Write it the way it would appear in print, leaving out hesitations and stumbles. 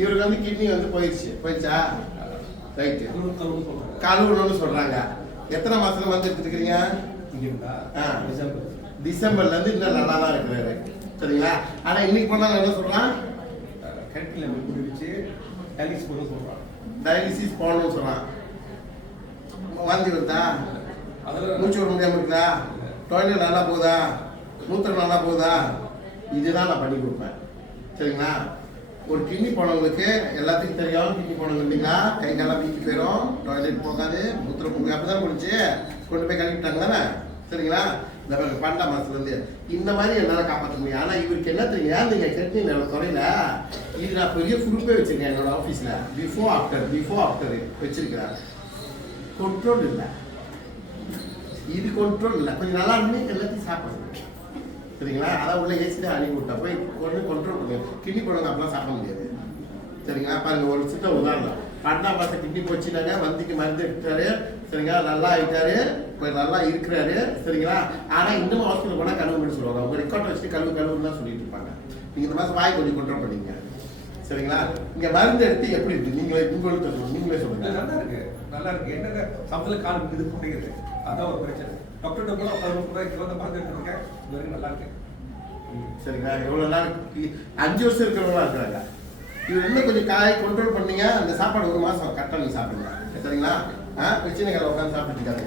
இவருக்கு வந்து கிட்னி வந்து போயிடுச்சா ரைட்டு கழுவணும்னு சொல்றாங்க. எத்தனை மாசத்துல வந்து எடுத்துட்டு இருக்கிறீங்க? டிசம்பர்ல இருந்து இன்னும் நல்லா தான் இருக்கிறாரு சரிங்களா. ஆனா இன்னைக்கு போனா என்ன சொல்றான்? டயாலிசிஸ் போகணும்னு சொல்றான். வாந்தி வருதா? மூச்சு விட முடியாம இருக்குதா? டாய்லெட் நல்லா போகுதா? மூத்திரம் நல்லா போகுதா? இதுதான் நான் பண்ணி கொடுப்பேன் சரிங்களா. ஒரு கிட்னி போனவங்களுக்கு எல்லாத்துக்கும் தெரியும். கிட்னி போனவங்க இல்லைங்களா, கை காலம் வீக்கி போயிடும், டாய்லெட் போகாது, மூத்திரம் போக அப்படிதான் முடிச்சு கொண்டு போய் கழுவிட்டாங்க தானே சரிங்களா. இந்த 12ஆம் மாசத்துலேருந்து இந்த மாதிரி என்னால் காப்பாற்ற முடியும். ஆனால் இவருக்கு என்ன தெரியும், நீங்கள் கிட்னி குறையில இது நான் பெரிய குரூப்பே வச்சுருக்கேன் என்னோட ஆஃபீஸில். பிஃபோர் ஆஃப்டர் வச்சிருக்கிறேன். கண்ட்ரோல் இல்லை, இது கண்ட்ரோல் இல்லை. கொஞ்சம் நல்லா இருந்து எல்லாத்தையும் சாப்பிடுங்க சரிங்களா. அதான் உள்ள ஏசி தான் அனுப்பி விட்டா போய் கொஞ்சம் கண்ட்ரோல் பண்ணுங்க. கிட்னி போடுங்க அப்படிலாம் சாப்பிட முடியாது சரிங்களா. பாருங்க ஒரு சின்ன உதாரணம். 12ஆம் மாதம் கிட்னி போச்சுனாங்க, வந்திக்கு மருந்து எடுத்தாரு சரிங்களா, நல்லா ஆகிட்டாரு, இப்போ நல்லா இருக்கிறாரு சரிங்களா. ஆனால் இன்னமும் ஹாஸ்பிட்டல் போனால் கழுவுன்னு சொல்லுவாங்க. அவங்க ரெக்கார்ட் வச்சுட்டு கழுவுன்னு தான் சொல்லிட்டு இருப்பாங்க. நீங்கள் இந்த மாதம் வாய் கொஞ்சம் கண்ட்ரோல் பண்ணிங்க சரிங்களா. இங்கே மருந்து எடுத்து எப்படி இருக்கு நீங்களே சொல்லுங்க. நல்லா இருக்கு என்னங்க சம்பளம் கால் இது போட்டுக்கிறது அதான் ஒரு பிரச்சனை. டாக்டர்கிட்ட போல 11 ரூபாய்க்கு மருந்து எடுத்துருக்கேன், இது வரைக்கும் நல்லா இருக்கு சரிங்களா. எவ்வளோ நாள் 5 வருஷம் இருக்கிறவங்களா இருக்கிறாங்க. இவர் இன்னும் கொஞ்சம் காய் கண்ட்ரோல் பண்ணீங்க, அந்த சாப்பாடு 1 மாதம் கரெக்டாக நீங்கள் சாப்பிடுங்க சரிங்களா. பிரச்சனைகளை உட்காந்து சாப்பிட்டு இருக்காங்க.